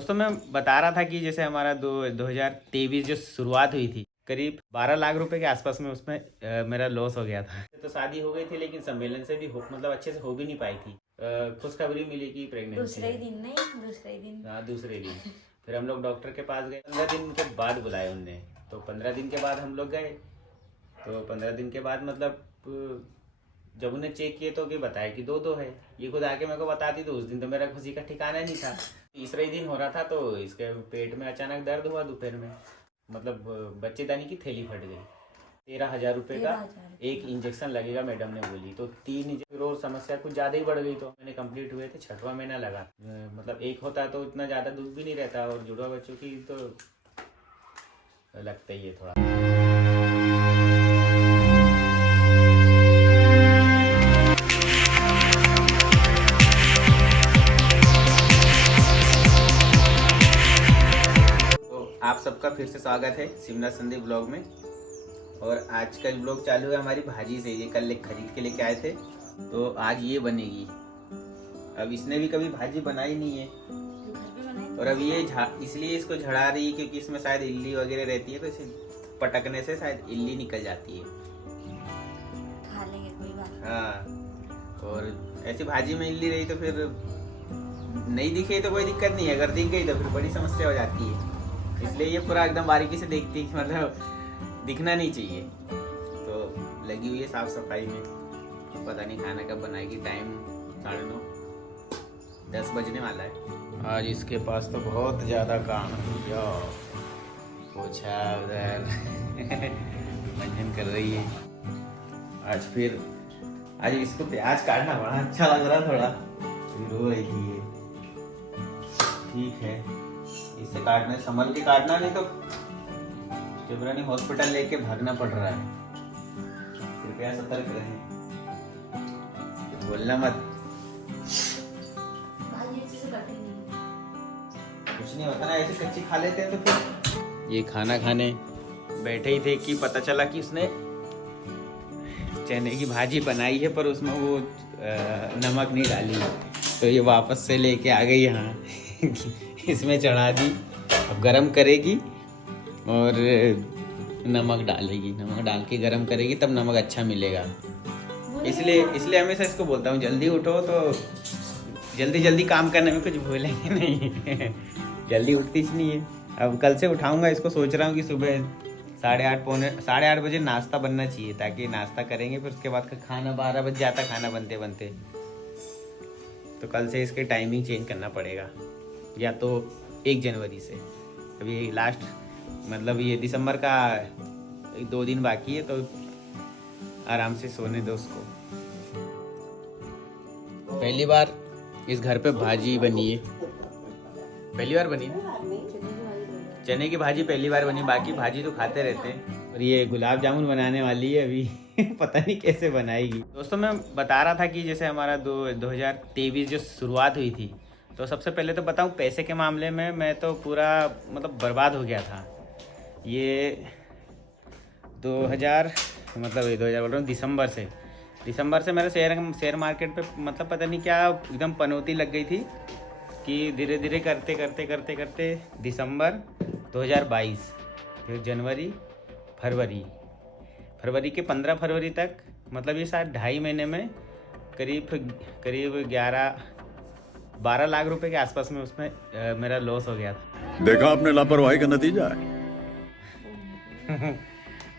दोस्तों मैं बता रहा था कि जैसे हमारा 2023 जो शुरुआत हुई थी, करीब 12 लाख रुपए के आसपास में उसमें मेरा लॉस हो गया था। तो शादी हो गई थी लेकिन सम्मेलन से भी मतलब अच्छे से हो भी नहीं पाई थी। खुशखबरी मिली कि प्रेगनेंसी दूसरे दिन नहीं, दूसरे दिन। हाँ, दूसरे दिन। फिर हम लोग डॉक्टर के पास गए, 15 दिन के बाद बुलाए उनने। तो 15 दिन के बाद हम लोग गए। तो 15 दिन के बाद मतलब जब उन्हें चेक किए तो बताया कि दो है। ये खुद आके मेरे को बताती तो उस दिन तो मेरा खुशी का ठिकाना नहीं था। तीसरा ही दिन हो रहा था तो इसके पेट में अचानक दर्द हुआ दोपहर में। मतलब बच्चेदानी की थैली फट गई। 13,000 रुपये का एक इंजेक्शन लगेगा मैडम ने बोली। तो 3 इंजेक्शन और समस्या कुछ ज़्यादा ही बढ़ गई। तो मैंने कंप्लीट हुए थे, 6वां महीना लगा। मतलब एक होता तो इतना ज़्यादा दुख भी नहीं रहता, और जुड़वा बच्चों की तो लगता ही है थोड़ा। आप सबका फिर से स्वागत है शिमला संदीप ब्लॉग में। और आज का ब्लॉग चालू है हमारी भाजी से। ये कल एक खरीद के लेके आए थे, तो आज ये बनेगी। अब इसने भी कभी भाजी बनाई नहीं है, और अब ये इसलिए इसको झड़ा रही है क्योंकि इसमें शायद इल्ली वगैरह रहती है, तो इसे पटकने से शायद इल्ली निकल जाती है। खा लेंगे, कोई बात। हाँ, और ऐसी भाजी में इल्ली रही तो फिर नहीं दिखे तो कोई दिक्कत नहीं है, अगर दिख गई तो फिर बड़ी समस्या हो जाती है। इसलिए ये पूरा एकदम बारीकी से देखती है, मतलब दिखना नहीं चाहिए। तो लगी हुई है साफ सफाई में। पता नहीं खाना कब बनाएगी। टाइम 9:30, 10 बजने वाला है। आज इसके पास तो बहुत ज़्यादा काम है। पोछा उधर मंजन कर रही है। आज इसको प्याज काटना बड़ा अच्छा लग रहा थोड़ा। रो रही थी ये। ठीक है, इसे काटने संभल के काटना, नहीं तो चिबरानी हॉस्पिटल लेके भागना पड़ रहा है। कृपया सतर्क रहें, बोलना मत। कुछ नहीं होता ना, ऐसे कच्ची खा लेते हैं। तो फिर ये खाना खाने बैठे ही थे कि पता चला कि उसने चने की भाजी बनाई है, पर उसमें वो नमक नहीं डाली। तो ये वापस से लेके आ गई यहाँ इसमें चढ़ा दी। अब गरम करेगी और नमक डालेगी। नमक डाल के गरम करेगी, तब नमक अच्छा मिलेगा। इसलिए हमेशा इसको बोलता हूँ, जल्दी उठो तो जल्दी काम करने में कुछ भूलेंगे नहीं जल्दी उठती नहीं है। अब कल से उठाऊंगा इसको। सोच रहा हूँ कि सुबह 8:30 बजे नाश्ता बनना चाहिए, ताकि नाश्ता करेंगे फिर उसके बाद खाना 12 बज जाता खाना बनते बनते। तो कल से इसके टाइमिंग चेंज करना पड़ेगा, या तो 1 जनवरी से। अभी लास्ट मतलब ये दिसंबर का 2 दिन बाकी है, तो आराम से सोने दो उसको। पहली बार इस घर पे भाजी बनी है। पहली बार बनी ना, चने की भाजी पहली बार बनी। बाकी भाजी तो खाते रहते हैं। और ये गुलाब जामुन बनाने वाली है अभी पता नहीं कैसे बनाएगी। दोस्तों मैं बता रहा था कि जैसे हमारा 2023 जो शुरुआत हुई थी, तो सबसे पहले तो बताऊं, पैसे के मामले में मैं तो पूरा मतलब बर्बाद हो गया था। ये 2000 बोल रहा हूँ, दिसंबर से मेरे शेयर मार्केट पे मतलब पता नहीं क्या एकदम पनौती लग गई थी, कि धीरे धीरे करते दिसंबर 2022, फिर जनवरी, फरवरी के 15 फरवरी तक, मतलब ये शायद 2.5 महीने में करीब 12 लाख रुपए के आसपास में उसमें मेरा लॉस हो गया था। देखा आपने लापरवाही का नतीजा है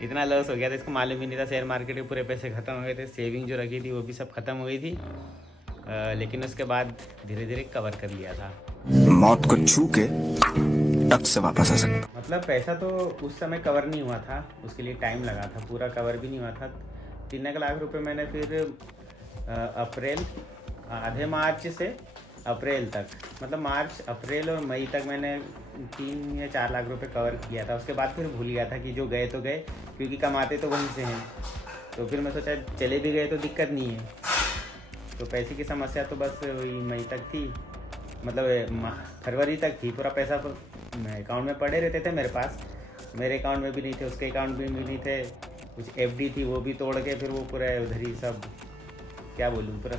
इतना लॉस हो गया था, इसको मालूम भी नहीं था। शेयर मार्केट के पूरे पैसे खत्म हो गए थे। सेविंग जो रखी थी वो भी सब खत्म हो गई थी। लेकिन उसके बाद धीरे धीरे कवर कर लिया था। मौत को छू के टक से वापस आ सकता। मतलब पैसा तो उस समय कवर नहीं हुआ था, उसके लिए टाइम लगा था। पूरा कवर भी नहीं हुआ था। 3 लाख रुपए मैंने फिर आधे मार्च से अप्रैल तक, मतलब मार्च, अप्रैल और मई तक मैंने 3 या 4 लाख रुपए कवर किया था। उसके बाद फिर भूल गया था कि जो गए तो गए, क्योंकि कमाते तो वहीं से हैं। तो फिर मैं सोचा चले भी गए तो दिक्कत नहीं है। तो पैसे की समस्या तो बस वही मई तक थी, मतलब फरवरी तक थी। पूरा पैसा अकाउंट में पड़े रहते थे मेरे पास। मेरे अकाउंट में भी नहीं थे, उसके अकाउंट में भी नहीं थे। कुछ एफडी थी वो भी तोड़ के फिर वो पूरा उधर ही सब, क्या बोलूँ, पूरा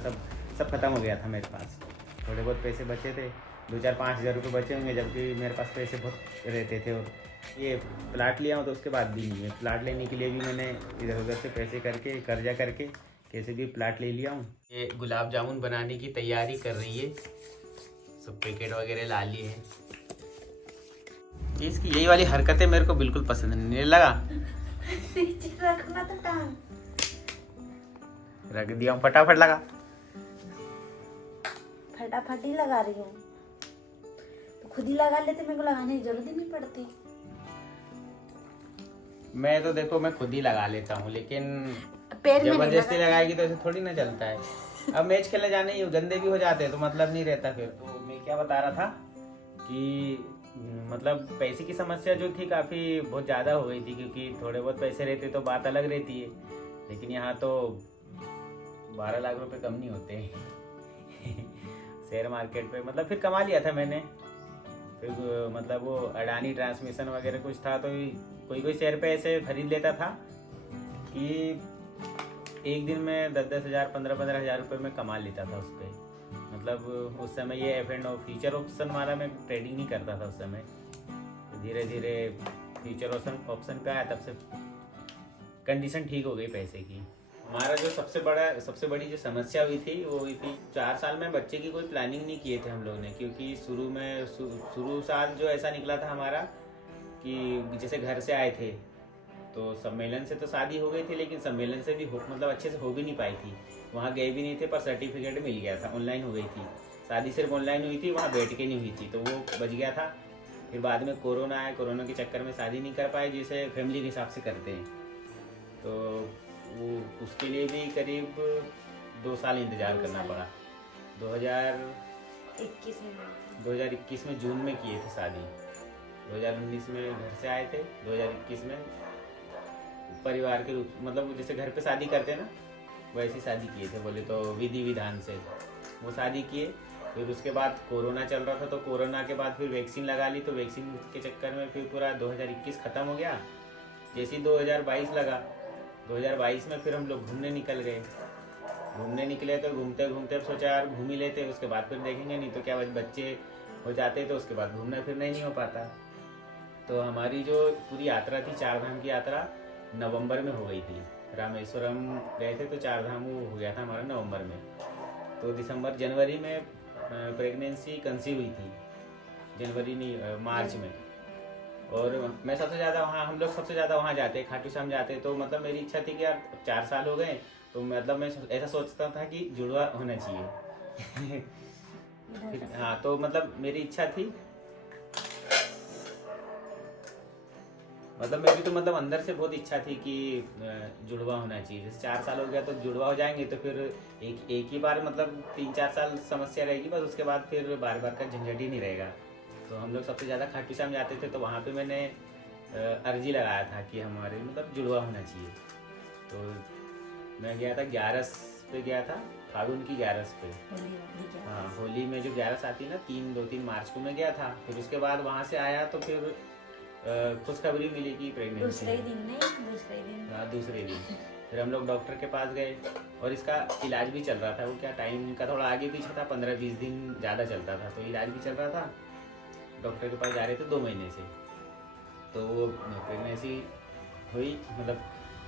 सब खत्म हो गया था मेरे पास। थोड़े बहुत पैसे बचे थे 2-4-5 हज़ार रुपये बचे होंगे, जबकि मेरे पास पैसे बहुत रहते थे। और ये प्लाट लिया हूँ तो उसके बाद भी नहीं है। प्लाट लेने के लिए भी मैंने इधर उधर से पैसे करके कर्जा करके कैसे भी प्लाट ले लिया हूँ। ये गुलाब जामुन बनाने की तैयारी कर रही है, सब पैकेट वगैरह ला लिए हैं। इसकी यही वाली हरकतें मेरे को बिल्कुल पसंद नहीं लगा। रखना तो टांग रख दिया हूँ, फटाफट लगा। फटाफट ही लगा रही हूँ, तो खुद ही लगा लेते, मेरे को लगाने की जरूरत ही नहीं पड़ती। मैं तो देखो मैं खुद ही लगा लेता हूँ, लेकिन पैर में जबरदस्ती लगाएगी तो ऐसे थोड़ी ना चलता है। अब मैच खेलने जाने ही गंदे भी हो जाते हैं तो मतलब नहीं रहता फिर। तो मैं क्या बता रहा था कि मतलब पैसे की समस्या जो थी काफ़ी बहुत ज़्यादा हो गई थी, क्योंकि थोड़े बहुत पैसे रहते तो बात अलग रहती है, लेकिन यहाँ तो 12 लाख रुपए कम नहीं होते शेयर मार्केट पे। मतलब फिर कमा लिया था मैंने, फिर मतलब वो अडानी ट्रांसमिशन वगैरह कुछ था, तो कोई शेयर पे ऐसे खरीद लेता था कि एक दिन में 10-10 हज़ार 15-15 हज़ार रुपये में कमा लेता था उस पर। मतलब उस समय ये F&O फ्यूचर ऑप्शन वाला मैं ट्रेडिंग नहीं करता था उस समय। तो धीरे धीरे फ्यूचर ऑप्शन पे आया, तब से कंडीशन ठीक हो गई पैसे की। हमारा जो सबसे बड़ी जो समस्या हुई थी वो हुई थी 4 साल में बच्चे की कोई प्लानिंग नहीं किए थे हम लोग ने, क्योंकि शुरू साल जो ऐसा निकला था हमारा कि जैसे घर से आए थे तो सम्मेलन से तो शादी हो गई थी, लेकिन सम्मेलन से भी मतलब अच्छे से हो भी नहीं पाई थी। वहाँ गए भी नहीं थे, पर सर्टिफिकेट मिल गया था, ऑनलाइन हो गई थी। शादी सिर्फ ऑनलाइन हुई थी, वहाँ बैठ के नहीं हुई थी, तो वो बच गया था। फिर बाद में कोरोना आया, कोरोना के चक्कर में शादी नहीं कर पाए जैसे फैमिली के हिसाब से करते हैं। तो वो उसके लिए भी करीब 2 साल इंतज़ार करना पड़ा। 2021 में जून में किए थे शादी, 2019 में घर से आए थे, 2021 में परिवार के रूप मतलब जैसे घर पे शादी करते हैं ना वैसी शादी किए थे, बोले तो विधि विधान से वो शादी किए। फिर उसके बाद कोरोना चल रहा था, तो कोरोना के बाद फिर वैक्सीन लगा ली, तो वैक्सीन के चक्कर में फिर पूरा 2021 ख़त्म हो गया। जैसे ही 2022 लगा, 2022 में फिर हम लोग घूमने निकले, तो घूमते घूमते अब सोचा यार घूम ही लेते, उसके बाद फिर देखेंगे, नहीं तो क्या बच्चे हो जाते तो उसके बाद घूमना फिरना ही नहीं हो पाता। तो हमारी जो पूरी यात्रा थी 4 धाम की यात्रा नवंबर में हो गई थी। रामेश्वरम गए थे तो 4 धाम वो हो गया था हमारा नवंबर में। तो जनवरी में प्रेगनेंसी कंसीव हुई थी, जनवरी नहीं मार्च में। और मैं हम लोग सबसे ज़्यादा वहाँ जाते, खाटू श्याम जाते। तो मतलब मेरी इच्छा थी कि यार 4 साल हो गए, तो मतलब मैं ऐसा सोचता था कि जुड़वा होना चाहिए हाँ, तो मतलब मेरी इच्छा थी, मतलब मेरी तो मतलब अंदर से बहुत इच्छा थी कि जुड़वा होना चाहिए। जैसे 4 साल हो गया तो जुड़वा हो जाएंगे, तो फिर एक ही बार मतलब 3-4 साल समस्या रहेगी बस, उसके बाद फिर बार बार का झंझट ही नहीं रहेगा। तो हम लोग सबसे ज़्यादा खाटू श्याम जाते थे, तो वहाँ पे मैंने अर्जी लगाया था कि हमारे मतलब जुड़वा होना चाहिए। तो मैं गया था 11 पे गया था, फागुन की 11 पे। हाँ, होली में जो 11 आती है ना, 2-3 मार्च को मैं गया था। फिर उसके बाद वहाँ से आया तो फिर खुशखबरी मिली कि प्रेगनेंसी। दूसरे दिन दूसरे दिन फिर हम लोग डॉक्टर के पास गए, और इसका इलाज भी चल रहा था। वो क्या टाइम का थोड़ा आगे पीछे था, 15-20 दिन ज़्यादा चलता था, तो इलाज भी चल रहा था। डॉक्टर के पास जा रहे थे 2 महीने से, तो वो प्रेगनेंसी हुई, मतलब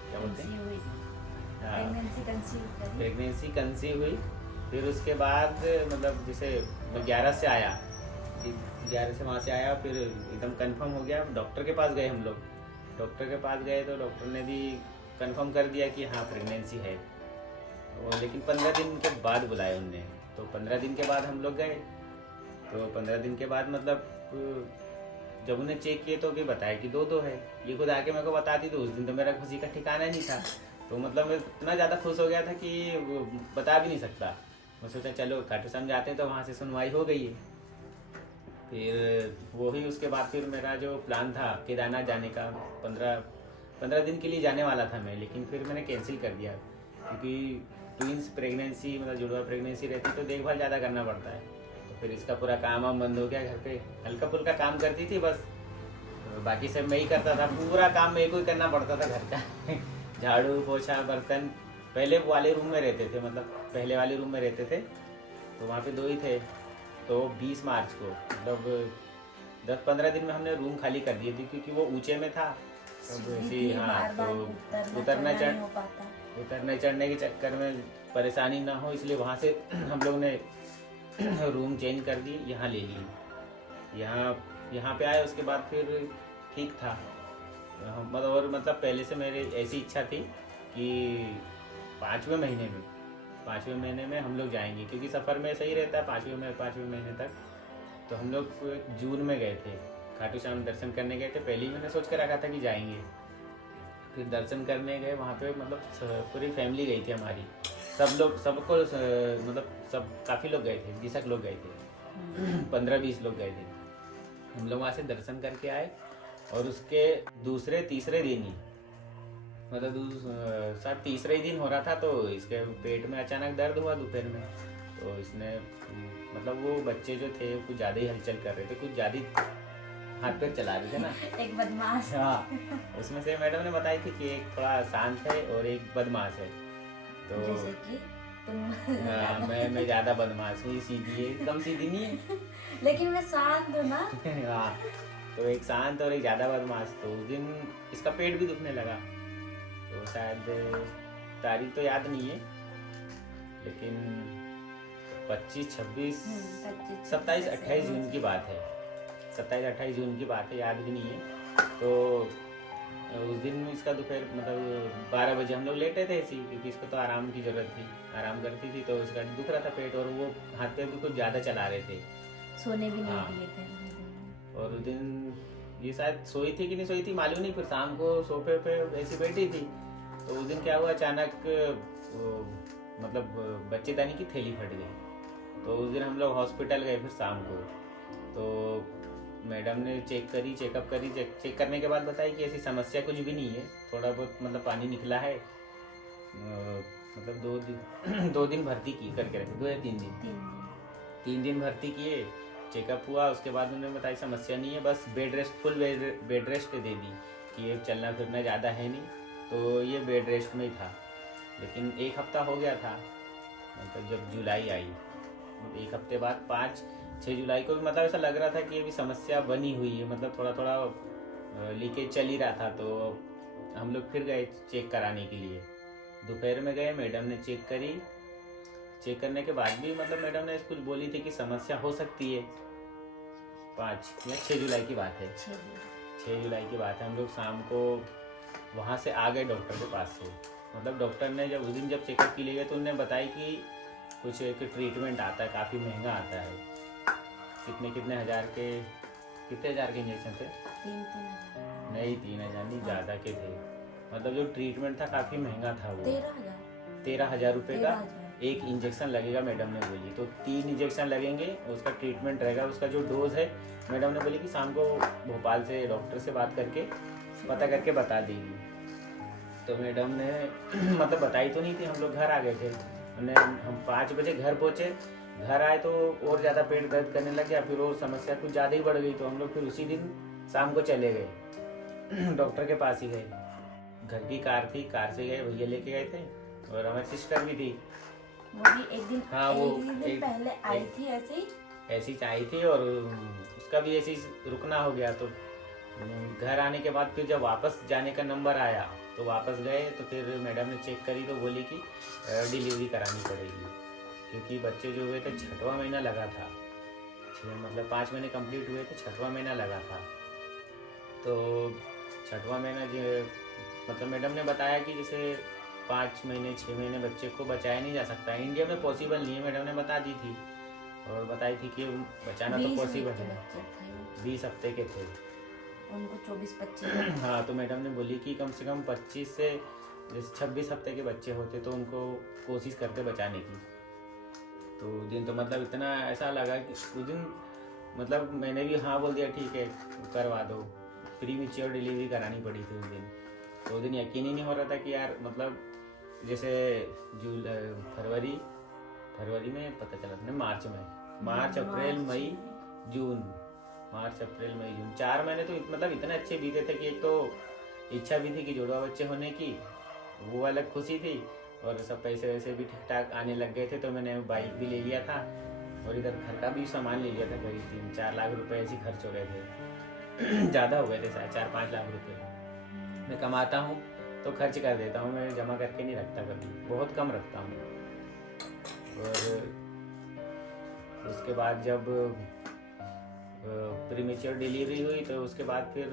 क्या बोलते हैं, प्रेगनेंसी कंसीव हुई। फिर उसके बाद मतलब जैसे मैं 11 से आया, 11 से वहाँ से आया, फिर एकदम कंफर्म हो गया। डॉक्टर के पास गए हम लोग, डॉक्टर के पास गए तो डॉक्टर ने भी कंफर्म कर दिया कि हाँ प्रेगनेंसी है। और लेकिन 15 दिन के बाद बुलाए उनने, तो 15 दिन के बाद हम लोग गए। तो 15 दिन के बाद मतलब जब उन्हें चेक किए तो भी बताया कि 2 है। ये खुद आके मेरे को बताती तो उस दिन तो मेरा खुशी का ठिकाना नहीं था। तो मतलब मैं इतना ज़्यादा खुश हो गया था कि वो बता भी नहीं सकता। मैं सोचा चलो खाटू श्याम जाते हैं, तो वहाँ से सुनवाई हो गई है। फिर वही उसके बाद फिर मेरा जो प्लान था केदारनाथ जाने का, 15 दिन के लिए जाने वाला था मैं, लेकिन फिर मैंने कैंसिल कर दिया, क्योंकि ट्विंस प्रेगनेंसी मतलब जुड़वा प्रेगनेंसी रहती तो देखभाल ज़्यादा करना पड़ता है। तो फिर इसका पूरा काम वाम बंद हो गया। घर पे हल्का फुल्का काम करती थी बस, बाकी सब मैं ही करता था, पूरा काम मेरे को ही करना पड़ता था घर का झाड़ू पोछा बर्तन। पहले वाले रूम में रहते थे, मतलब पहले वाले रूम में रहते थे, तो वहाँ पे 2 ही थे, तो 20 मार्च को मतलब 10-15 दिन में हमने रूम खाली कर दिए थे, क्योंकि वो ऊंचे में था। तो ऐसे हाँ, तो उतरने चढ़ने के चक्कर में परेशानी ना हो, इसलिए वहाँ से हम लोग ने रूम चेंज कर दी, यहाँ ले ली। यहाँ पे आए, उसके बाद फिर ठीक था। मतलब पहले से मेरी ऐसी इच्छा थी कि 5वें महीने में हम लोग जाएंगे, क्योंकि सफ़र में सही रहता है 5वें महीने तक। तो हम लोग जून में गए थे, खाटू श्याम दर्शन करने गए थे। पहले ही मैंने सोच कर रखा था कि जाएंगे। फिर दर्शन करने गए वहाँ पे, मतलब पूरी फैमिली गई थी हमारी, सब काफ़ी लोग गए थे, 20 लोग गए थे, 15-20 लोग गए थे। हम लोग वहाँ से दर्शन करके आए, और उसके दूसरे तीसरे दिन ही, मतलब शायद तीसरे ही दिन हो रहा था, तो इसके पेट में अचानक दर्द हुआ दोपहर में। तो इसने मतलब वो बच्चे जो थे कुछ ज़्यादा ही हलचल कर रहे थे, कुछ ज़्यादा हाथ पैर चला रहे थे ना। एक बदमाश। हाँ, उसमें से मैडम ने बताई थी कि एक थोड़ा शांत है और एक बदमाश है। तो जैसे कि तुम। हाँ, मैं ज़्यादा बदमाश हूँ, सीधी है, एकदम सीधी नहीं है। लेकिन मैं शांत हूँ ना। हाँ, तो एक शांत और एक ज़्यादा बदमाश। तो उस दिन इसका पेट भी दुखने लगा। तो शायद तारीख तो याद नहीं है, लेकिन 25, 26, 27, 28 जून की बात है। 27-28 जून की बात है, याद भी नहीं है। तो उस दिन इसका दोपहर मतलब 12 बजे हम लोग लेटे थे ऐसे ही, क्योंकि इसको तो आराम की ज़रूरत थी, आराम करती थी। तो इसका दुख रहा था पेट, और वो हाथ पैर भी कुछ ज़्यादा चला रहे थे, सोने भी नहीं हाँ। दिए थे। और उस दिन ये शायद सोई थी कि नहीं सोई थी मालूम नहीं। फिर शाम को सोफे पे ऐसी बैठी थी, तो उस दिन क्या हुआ, अचानक मतलब बच्चेदानी की थैली फट गई। तो उस दिन हम लोग हॉस्पिटल गए फिर शाम को। तो मैडम ने चेकअप करी, चेक करने के बाद बताई कि ऐसी समस्या कुछ भी नहीं है, थोड़ा बहुत मतलब पानी निकला है। मतलब 2 दिन भर्ती की करके रखे, 2 या 3 दिन भर्ती किए, चेकअप हुआ। उसके बाद उन्होंने बताई समस्या नहीं है, बस फुल बेड रेस्ट दे दी कि ये चलना फिरना ज़्यादा है नहीं, तो ये बेड रेस्ट में ही था। लेकिन 1 हफ्ता हो गया था, मतलब जब जुलाई आई, 1 हफ्ते बाद 5-6 जुलाई को भी मतलब ऐसा लग रहा था कि अभी समस्या बनी हुई है, मतलब थोड़ा थोड़ा लीकेज चल ही रहा था। तो हम लोग फिर गए चेक कराने के लिए। दोपहर में गए, मैडम ने चेक करी। चेक करने के बाद भी मतलब मैडम ने कुछ बोली थी कि समस्या हो सकती है। 5 या 6 जुलाई की बात है, 6 जुलाई की बात है। हम लोग शाम को वहाँ से आ गए डॉक्टर के पास से। मतलब डॉक्टर ने जब उस दिन जब चेकअप के लिए गए तो उन्होंने बताई कि कुछ एक ट्रीटमेंट आता है, काफ़ी महंगा आता है, कितने हज़ार के, कितने हज़ार के इंजेक्शन थे? 3,000 नहीं, 3,000 नहीं, ज़्यादा के थे। मतलब जो ट्रीटमेंट था काफ़ी महंगा था वो, 13,000 रुपये का एक इंजेक्शन लगेगा मैडम ने बोली। तो 3 इंजेक्शन लगेंगे, उसका ट्रीटमेंट रहेगा। उसका जो डोज है मैडम ने बोली कि शाम को भोपाल से डॉक्टर से बात करके पता करके बता देगी। तो मैडम ने मतलब बताई तो नहीं थी, हम लोग घर आ गए थे। हम 5 बजे घर पहुँचे, घर आए तो और ज़्यादा पेट दर्द करने लग गया, फिर और समस्या कुछ ज़्यादा ही बढ़ गई। तो हम लोग फिर उसी दिन शाम को चले गए डॉक्टर के पास ही गए। घर की कार थी, कार से गए, भैया लेके गए थे, और हमारी सिस्टर भी थी। वो भी एक दिन, हाँ, वो एक पहले आई थी ऐसी आई थी, और उसका भी ऐसी रुकना हो गया। तो घर आने के बाद फिर जब वापस जाने का नंबर आया तो वापस गए। तो फिर मैडम ने चेक करी तो बोली कि डिलीवरी करानी पड़ेगी, क्योंकि बच्चे जो हुए थे 6वां महीना लगा था, मतलब 5 महीने कंप्लीट हुए थे, 6वां महीना लगा था। तो 6वां महीना मतलब मैडम ने बताया कि जैसे 5 महीने 6 महीने बच्चे को बचाया नहीं जा सकता है, इंडिया में पॉसिबल नहीं है, मैडम ने बता दी थी। और बताई थी कि बचाना तो पॉसिबल है। 20 हफ्ते के थे उनको, 24-25। हाँ, तो मैडम ने बोली कि कम से कम 25 से जैसे 26 हफ्ते के बच्चे होते तो उनको कोशिश करते बचाने की। तो उस दिन तो मतलब इतना ऐसा लगा कि उस दिन मतलब मैंने भी हाँ बोल दिया, ठीक है करवा दो। प्रीमेच्योर डिलीवरी करानी पड़ी थी उस दिन। तो उस दिन यकीन ही नहीं हो रहा था कि यार मतलब जैसे फरवरी में पता चला था, मार्च अप्रैल मई जून, 4 महीने तो मतलब इतने अच्छे बीते थे कि एक तो इच्छा भी थी कि जुड़वा बच्चे होने की, वो अलग खुशी थी, और सब पैसे वैसे भी ठीक ठाक आने लग गए थे। तो मैंने बाइक भी ले लिया था, और इधर घर का भी सामान ले लिया था, करीब 3-4 लाख रुपए ऐसे खर्च हो गए थे। ज़्यादा हो गए थे शायद 4-5 लाख रुपए। मैं कमाता हूँ तो खर्च कर देता हूँ, मैं जमा करके नहीं रखता कभी, बहुत कम रखता हूँ। और उसके बाद जब प्रीमेच्योर डिलीवरी हुई तो उसके बाद फिर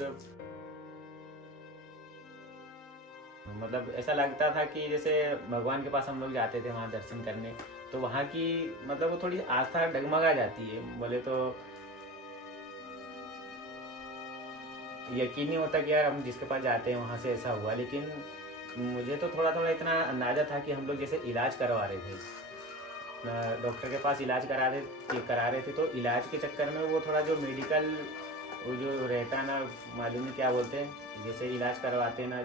मतलब ऐसा लगता था कि जैसे भगवान के पास हम लोग जाते थे वहाँ दर्शन करने, तो वहाँ की मतलब वो थोड़ी आस्था डगमगा जाती है। बोले तो यकीन नहीं होता कि यार हम जिसके पास जाते हैं वहाँ से ऐसा हुआ, लेकिन मुझे तो थोड़ा थोड़ा इतना अंदाज़ा था कि हम लोग जैसे इलाज करवा रहे थे, डॉक्टर के पास इलाज करा रहे थे, तो इलाज के चक्कर में वो थोड़ा जो मेडिकल वो जो रहता है ना, मालूम नहीं क्या बोलते हैं, जैसे इलाज करवाते हैं ना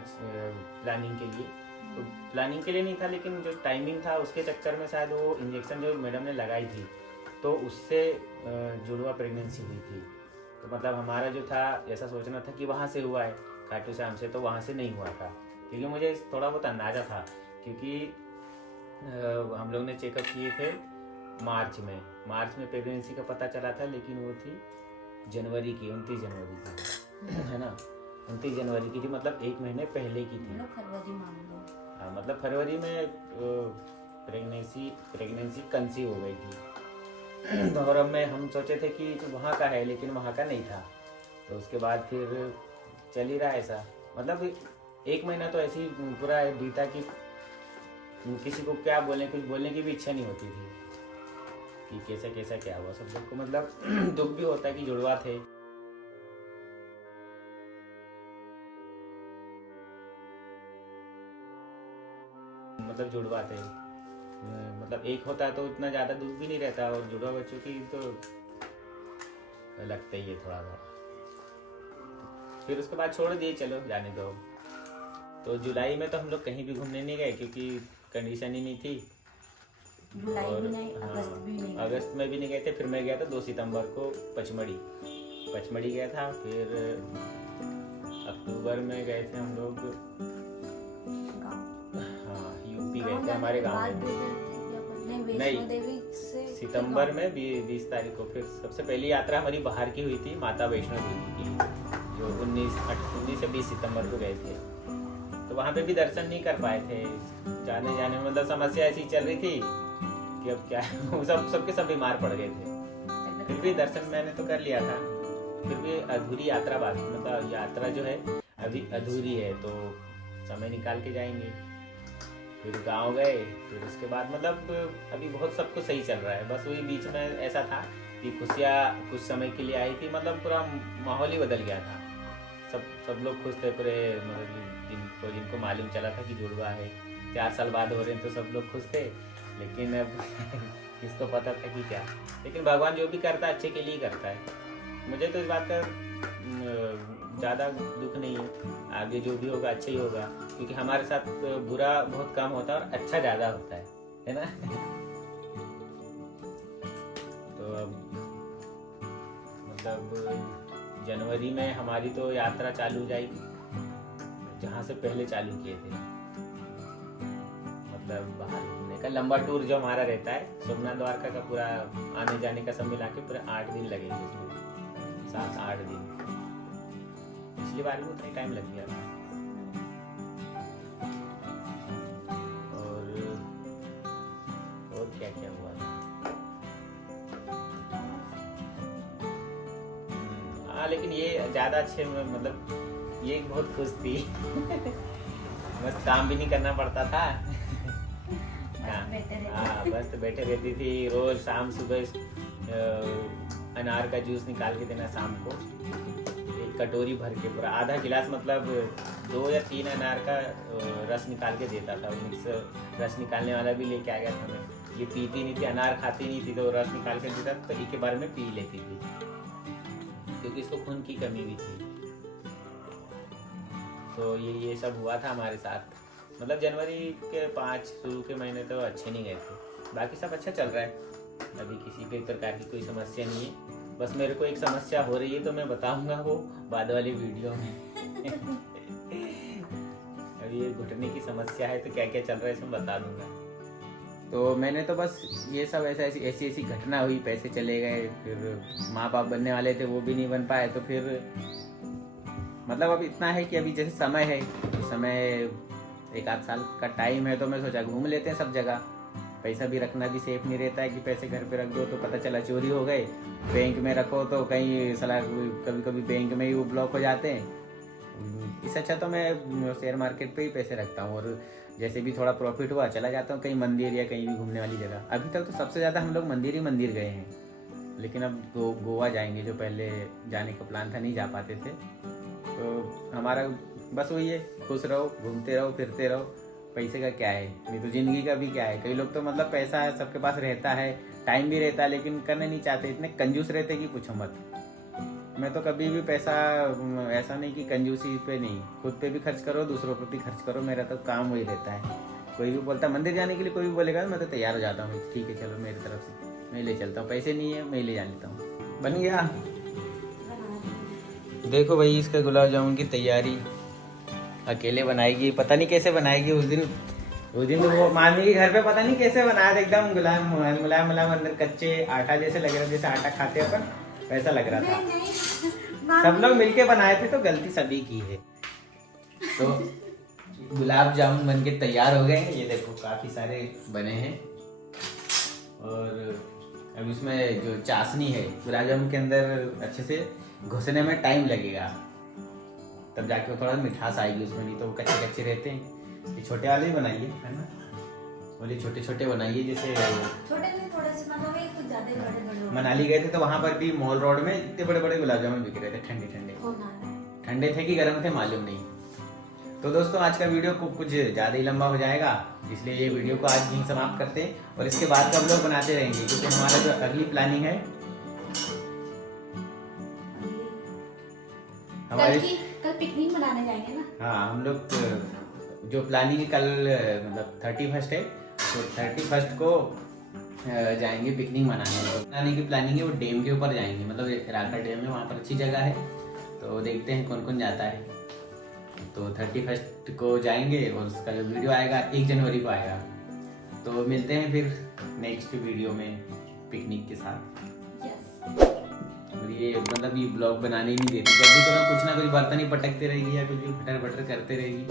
प्लानिंग के लिए, तो प्लानिंग के लिए नहीं था, लेकिन जो टाइमिंग था उसके चक्कर में शायद वो इंजेक्शन जो मैडम ने लगाई थी तो उससे जुड़वा प्रेगनेंसी हुई थी। तो मतलब हमारा जो था ऐसा सोचना था कि वहाँ से हुआ है खाटू श्याम से, तो वहाँ से नहीं हुआ था, क्योंकि मुझे थोड़ा बहुत अंदाज़ा था, क्योंकि हम लोग ने चेकअप किए थे मार्च में प्रेगनेंसी का पता चला था, लेकिन वो थी जनवरी की, 29 जनवरी की है ना, 29 जनवरी की थी, मतलब 1 महीने पहले की थी। फरवरी मान लो। हाँ, मतलब फरवरी में प्रेगनेंसी कंसीव हो गई थी। तो और अब हम सोचे थे कि वहाँ का है, लेकिन वहाँ का नहीं था। तो उसके बाद फिर चल ही रहा ऐसा, मतलब 1 महीना तो ऐसे ही पूरा बीता कि किसी को क्या बोलें, कुछ बोलने की भी इच्छा नहीं होती थी कि कैसा क्या हुआ। सब लोग को मतलब दुख भी होता है कि जुड़वा थे। मतलब जुड़वा थे, मतलब एक होता तो इतना ज़्यादा दुख भी नहीं रहता, और जुड़वा बच्चों की तो लगता ही है थोड़ा सा। फिर उसके बाद छोड़ दिए, चलो जाने दो। तो जुलाई में तो हम लोग कहीं भी घूमने नहीं गए, क्योंकि कंडीशन ही नहीं थी। जुलाई और भी नहीं, अगस्त भी नहीं। अगस्त में भी नहीं गए थे। फिर मैं गया था 2 सितंबर को पचमढ़ी गया था। फिर अक्टूबर में गए थे हम लोग, हाँ यूपी गए थे, हमारे गाँव में। नहीं, सितंबर में 20 तारीख को फिर सबसे पहली यात्रा हमारी बाहर की हुई थी, माता वैष्णो देवी की, जो 19 से 20 सितंबर को गए थे। तो वहाँ पे भी दर्शन नहीं कर पाए थे, जाने में मतलब समस्या ऐसी चल रही थी कि अब क्या सब बीमार पड़ गए थे। फिर भी दर्शन मैंने तो कर लिया था, फिर भी अधूरी यात्रा बाकी, मतलब यात्रा जो है अभी अधूरी है, तो समय निकाल के जाएंगे। फिर गांव गए, फिर उसके बाद मतलब अभी बहुत सब कुछ सही चल रहा है। बस वही बीच में ऐसा था कि खुशियाँ कुछ समय के लिए आई थी, मतलब पूरा माहौल ही बदल गया था। सब लोग खुश थे पूरे, मतलब जिनको मालूम चला था कि जुड़वा है, 4 साल बाद हो रहे हैं, तो सब लोग खुश थे। लेकिन अब किसको पता था कि क्या, लेकिन भगवान जो भी करता है अच्छे के लिए ही करता है। मुझे तो इस बात का ज़्यादा दुख नहीं है, आगे जो भी होगा अच्छा ही होगा, क्योंकि हमारे साथ बुरा बहुत कम होता है और अच्छा ज़्यादा होता है ना। तो अब मतलब जनवरी में हमारी तो यात्रा चालू हो जाएगी, जहाँ से पहले चालू किए थे, मतलब बाहर घूमने का लंबा टूर जो हमारा रहता है, सोमनाथ द्वारका का पूरा आने जाने का सब मिला के पूरे 8 दिन लगेंगे उसमें, 7-8 दिन। पिछली बार भी उतना ही टाइम लग गया था। और क्या क्या हुआ था, हाँ, लेकिन ये ज़्यादा अच्छे, मतलब ये बहुत खुश थी। बस काम भी नहीं करना पड़ता था। हाँ, बस बैठे रहती थी। रोज शाम सुबह अनार का जूस निकाल के देना, शाम को एक कटोरी भर के पूरा आधा गिलास, मतलब 2 या 3 अनार का रस निकाल के देता था। मिक्स रस निकालने वाला भी लेके आ गया था। मैं ये पीती नहीं थी, अनार खाती नहीं थी, तो रस निकाल के देता तो एक ही बार में पी लेती थी, क्योंकि इसको खून की कमी भी थी। तो ये सब हुआ था हमारे साथ। मतलब जनवरी के 5 शुरू के महीने तो अच्छे नहीं गए थे, बाकी सब अच्छा चल रहा है। अभी किसी भी प्रकार की कोई समस्या नहीं है। बस मेरे को एक समस्या हो रही है, तो मैं बताऊंगा वो बाद वाली वीडियो में। अभी ये घुटने की समस्या है, तो क्या क्या चल रहा है इसमें बता दूंगा। तो मैंने तो बस ये सब ऐसी घटना हुई, पैसे चले गए, फिर माँ बाप बनने वाले थे वो भी नहीं बन पाए। तो फिर मतलब अब इतना है कि अभी जैसे समय है, इस समय 1 आध साल का टाइम है, तो मैं सोचा घूम लेते हैं सब जगह। पैसा भी रखना भी सेफ नहीं रहता है कि पैसे घर पे रख दो तो पता चला चोरी हो गए, बैंक में रखो तो कहीं सलाह, कभी कभी बैंक में ही वो ब्लॉक हो जाते हैं। इससे अच्छा तो मैं शेयर मार्केट पे ही पैसे रखता हूँ, और जैसे भी थोड़ा प्रॉफिट हुआ चला जाता हूँ कहीं मंदिर या कहीं भी घूमने वाली जगह। अभी तक तो सबसे ज़्यादा हम लोग मंदिर गए हैं, लेकिन अब गोवा जाएंगे, जो पहले जाने का प्लान था, नहीं जा पाते थे। तो हमारा बस वही है, खुश रहो, घूमते रहो, फिरते रहो। पैसे का क्या है, नहीं तो जिंदगी का भी क्या है। कई लोग तो मतलब पैसा सबके पास रहता है, टाइम भी रहता है, लेकिन करना नहीं चाहते, इतने कंजूस रहते कि पूछो मत। मैं तो कभी भी पैसा ऐसा नहीं कि कंजूसी पे नहीं, खुद पे भी खर्च करो, दूसरों पे भी खर्च करो, मेरा तो काम वही रहता है। कोई भी बोलता मंदिर जाने के लिए, कोई भी बोलेगा मैं तो तैयार हो जाता हूँ, ठीक है चलो मेरी तरफ से मैं ले चलता हूँ, पैसे नहीं है मैं ले जा लेता हूँ। बन गया। देखो भाई इसका गुलाब जामुन की तैयारी अकेले बनाएगी, पता नहीं कैसे बनाएगी। उस दिन तो वो मामी के घर पे पता नहीं कैसे बनाया था, एकदम मुलायम अंदर कच्चे आटा जैसे लग रहा था, जैसे आटा खाते हैं अपन वैसा लग रहा था। सब लोग मिलके बनाए थे, तो गलती सभी की है। तो गुलाब जामुन बनके तैयार हो गए हैं, ये देखो काफी सारे बने हैं। और अब इसमें जो चाशनी है गुलाब जामुन के अंदर अच्छे से घुसने में टाइम लगेगा, तब जाके वो थोड़ा मिठास आएगी उसमें, नहीं तो वो कच्चे कच्चे रहते हैं। ये छोटे वाले ही बनाइए, है ना, बोले छोटे छोटे बनाइए। जैसे छोटे नहीं, थोड़े से मतलब कुछ ज्यादा बड़े बड़े। मनाली गए थे तो वहां पर भी मॉल रोड में इतने बड़े बड़े गुलाब जामुन बिक रहे थे, ठंडे ठंडे थे कि गर्म थे मालूम नहीं। तो दोस्तों आज का वीडियो कुछ ज्यादा ही लंबा हो जाएगा, इसलिए ये वीडियो को आज यहीं समाप्त करते हैं, और इसके बाद का हम लोग बनाते रहेंगे, क्योंकि हमारा जो अगली प्लानिंग है हमारी, कल पिकनिक मनाने जाएंगे ना। हाँ हम लोग जो प्लानिंग है कल मतलब 31 है, तो 31 को जाएंगे पिकनिक मनाने की प्लानिंग है। वो डैम के ऊपर जाएंगे, मतलब राका डैम है, वहाँ पर अच्छी जगह है, तो देखते हैं कौन कौन जाता है। तो 31 को जाएंगे, और उसका जो वीडियो आएगा 1 जनवरी को आएगा। तो मिलते हैं फिर नेक्स्ट वीडियो में पिकनिक के साथ। और ये मतलब ये ब्लॉग बनाने ही नहीं देती, जब भी तो कुछ ना कुछ बर्तन ही पटकते रहेगी या कुछ भी फटर फटर करते रहेगी।